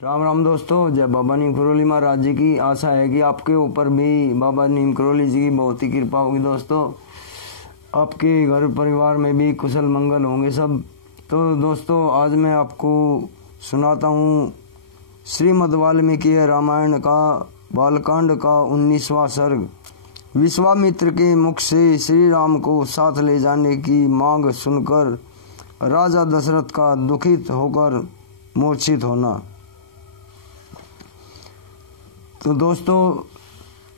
राम राम दोस्तों, जय बाबा नीम करोली महाराज जी की। आशा है कि आपके ऊपर भी बाबा नीम करोली जी की बहुत ही कृपा होगी। दोस्तों, आपके घर परिवार में भी कुशल मंगल होंगे सब। तो दोस्तों, आज मैं आपको सुनाता हूँ श्रीमद् वाल्मीकि रामायण का बालकांड का 19वां सर्ग। विश्वामित्र के मुख से श्री राम को साथ ले जाने की मांग सुनकर राजा दशरथ का दुखित होकर मूर्छित होना। तो दोस्तों,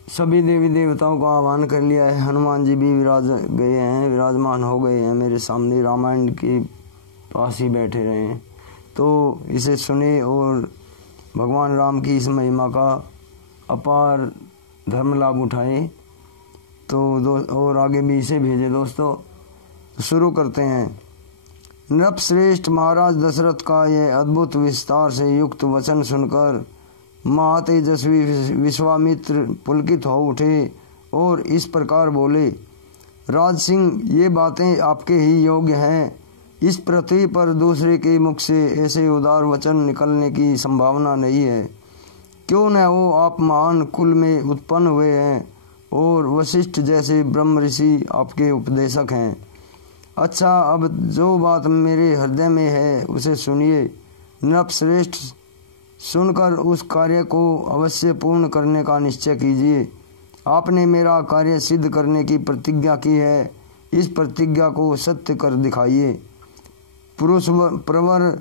सभी देवी देवताओं का आह्वान कर लिया है। हनुमान जी भी विराजमान हो गए हैं मेरे सामने, रामायण के पास ही बैठे रहे हैं। तो इसे सुने और भगवान राम की इस महिमा का अपार धर्म लाभ उठाए। तो और आगे भी इसे भेजे। दोस्तों, शुरू करते हैं। नृपश्रेष्ठ महाराज दशरथ का यह अद्भुत विस्तार से युक्त वचन सुनकर महातेजस्वी विश्वामित्र पुलकित हो उठे और इस प्रकार बोले, राज सिंह, ये बातें आपके ही योग्य हैं। इस पृथ्वी पर दूसरे के मुख से ऐसे उदार वचन निकलने की संभावना नहीं है। क्यों न हो, आप महान कुल में उत्पन्न हुए हैं और वशिष्ठ जैसे ब्रह्म ऋषि आपके उपदेशक हैं। अच्छा, अब जो बात मेरे हृदय में है उसे सुनिए। नृपश्रेष्ठ, सुनकर उस कार्य को अवश्य पूर्ण करने का निश्चय कीजिए। आपने मेरा कार्य सिद्ध करने की प्रतिज्ञा की है, इस प्रतिज्ञा को सत्य कर दिखाइए। पुरुष प्रवर,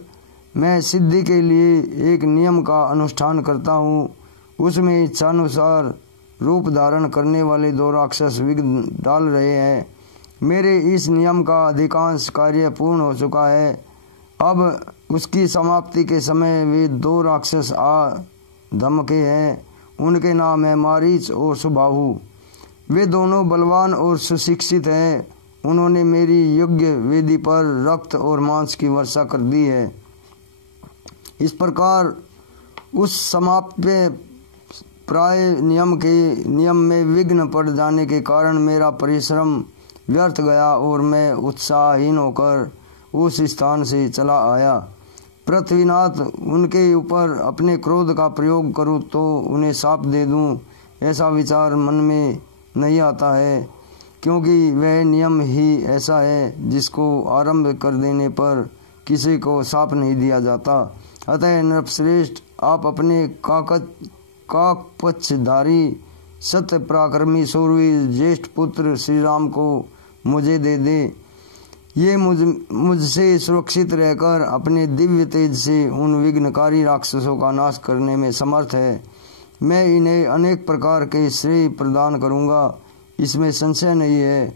मैं सिद्धि के लिए एक नियम का अनुष्ठान करता हूँ। उसमें इच्छानुसार रूप धारण करने वाले 2 राक्षस विघ्न डाल रहे हैं। मेरे इस नियम का अधिकांश कार्य पूर्ण हो चुका है। अब उसकी समाप्ति के समय वे 2 राक्षस आ धमके हैं। उनके नाम है मारीच और सुबाहु। वे दोनों बलवान और सुशिक्षित हैं। उन्होंने मेरी योग्य वेदी पर रक्त और मांस की वर्षा कर दी है। इस प्रकार उस समाप्य प्राय नियम में विघ्न पड़ जाने के कारण मेरा परिश्रम व्यर्थ गया और मैं उत्साहहीन होकर उस स्थान से चला आया। पृथ्वीनाथ, उनके ऊपर अपने क्रोध का प्रयोग करूं तो उन्हें शाप दे दूं, ऐसा विचार मन में नहीं आता है, क्योंकि वह नियम ही ऐसा है जिसको आरंभ कर देने पर किसी को शाप नहीं दिया जाता। अतः नृपश्रेष्ठ, आप अपने काकपक्षधारी सत्य पराक्रमी शूरवीर ज्येष्ठ पुत्र श्री राम को मुझे दे दे। ये मुझसे सुरक्षित रहकर अपने दिव्य तेज से उन विघ्नकारी राक्षसों का नाश करने में समर्थ है। मैं इन्हें अनेक प्रकार के श्रेय प्रदान करूंगा, इसमें संशय नहीं है।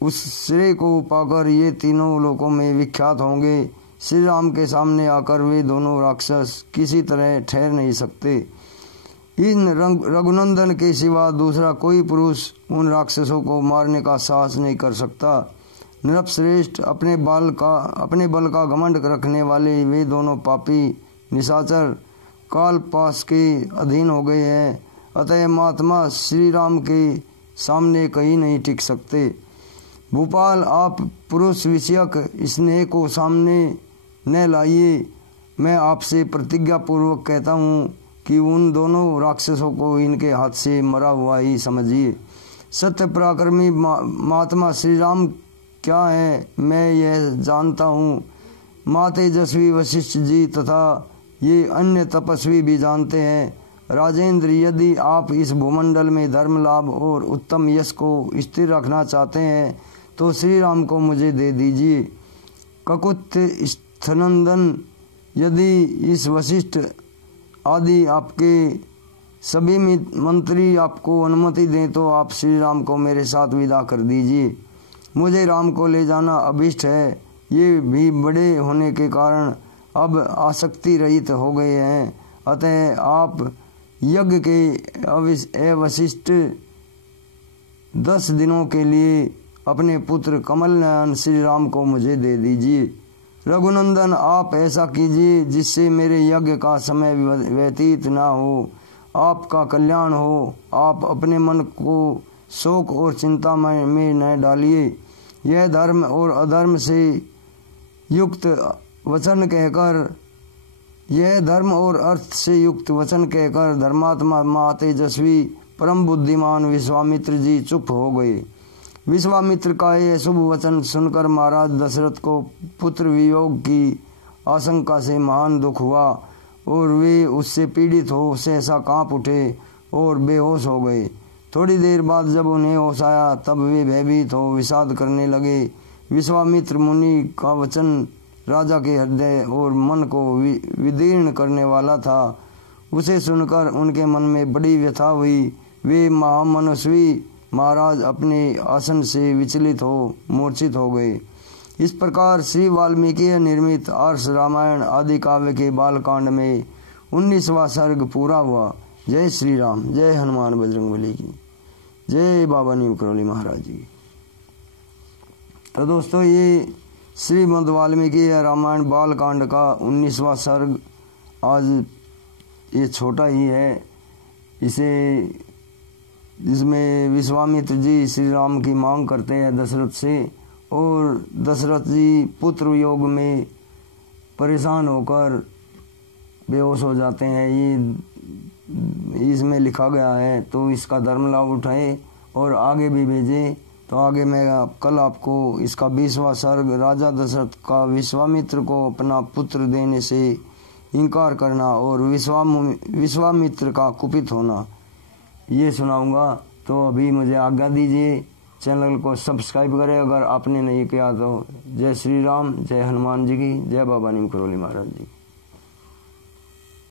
उस श्रेय को पाकर ये तीनों लोकों में विख्यात होंगे। श्री राम के सामने आकर वे दोनों राक्षस किसी तरह ठहर नहीं सकते। इन रघुनंदन के सिवा दूसरा कोई पुरुष उन राक्षसों को मारने का साहस नहीं कर सकता। नृपश्रेष्ठ, अपने बल का घमंड रखने वाले वे दोनों पापी निशाचर काल पास के अधीन हो गए हैं। अतः महात्मा श्री राम के सामने कहीं नहीं टिक सकते। भूपाल, आप पुरुष विषयक स्नेह को सामने न लाइए। मैं आपसे प्रतिज्ञा पूर्वक कहता हूँ कि उन दोनों राक्षसों को इनके हाथ से मरा हुआ ही समझिए। सत्य पराक्रमी महात्मा श्री राम क्या है, मैं यह जानता हूँ। माँ तेजस्वी वशिष्ठ जी तथा ये अन्य तपस्वी भी जानते हैं। राजेंद्र, यदि आप इस भूमंडल में धर्म लाभ और उत्तम यश को स्थिर रखना चाहते हैं तो श्री राम को मुझे दे दीजिए। ककुत्थ स्थनंदन, यदि इस वशिष्ठ आदि आपके सभी मंत्री आपको अनुमति दें तो आप श्री राम को मेरे साथ विदा कर दीजिए। मुझे राम को ले जाना अभिष्ट है। ये भी बड़े होने के कारण अब आसक्ति रहित हो गए हैं। अतः आप यज्ञ के अवशिष्ट 10 दिनों के लिए अपने पुत्र कमल नयन श्री राम को मुझे दे दीजिए। रघुनंदन, आप ऐसा कीजिए जिससे मेरे यज्ञ का समय व्यतीत ना हो, आपका कल्याण हो। आप अपने मन को शोक और चिंता में न डालिए। यह धर्म और अधर्म से युक्त वचन कहकर यह धर्म और अर्थ से युक्त वचन कहकर धर्मात्मा महातेजस्वी परम बुद्धिमान विश्वामित्र जी चुप हो गए। विश्वामित्र का यह शुभ वचन सुनकर महाराज दशरथ को पुत्र वियोग की आशंका से महान दुख हुआ और वे उससे पीड़ित हो सहसा कांप उठे और बेहोश हो गए। थोड़ी देर बाद जब उन्हें होश आया तब वे भयभीत हो विषाद करने लगे। विश्वामित्र मुनि का वचन राजा के हृदय और मन को विदीर्ण करने वाला था। उसे सुनकर उनके मन में बड़ी व्यथा हुई। वे महामनस्वी महाराज अपने आसन से विचलित हो मूर्छित हो गए। इस प्रकार श्री वाल्मीकि निर्मित आर्ष रामायण आदि काव्य के बालकांड में 19वां सर्ग पूरा हुआ। जय श्री राम, जय हनुमान बजरंगबली की, जय बाबा नीम करौली महाराज जी। तो दोस्तों ये श्रीमद् वाल्मीकि रामायण बालकांड का 19वां सर्ग आज ये छोटा ही है। इसमें विश्वामित्र जी श्री राम की मांग करते हैं दशरथ से और दशरथ जी पुत्र योग में परेशान होकर बेहोश हो जाते हैं। ये इसमें लिखा गया है, तो इसका धर्म लाभ उठाए और आगे भी भेजें। तो आगे मैं कल आपको इसका 20वां सर्ग राजा दशरथ का विश्वामित्र को अपना पुत्र देने से इनकार करना और विश्वामित्र का कुपित होना ये सुनाऊंगा। तो अभी मुझे आज्ञा दीजिए, चैनल को सब्सक्राइब करें अगर आपने नहीं किया तो। जय श्री राम, जय हनुमान जी की, जय बाबा नीम करौली महाराज जी।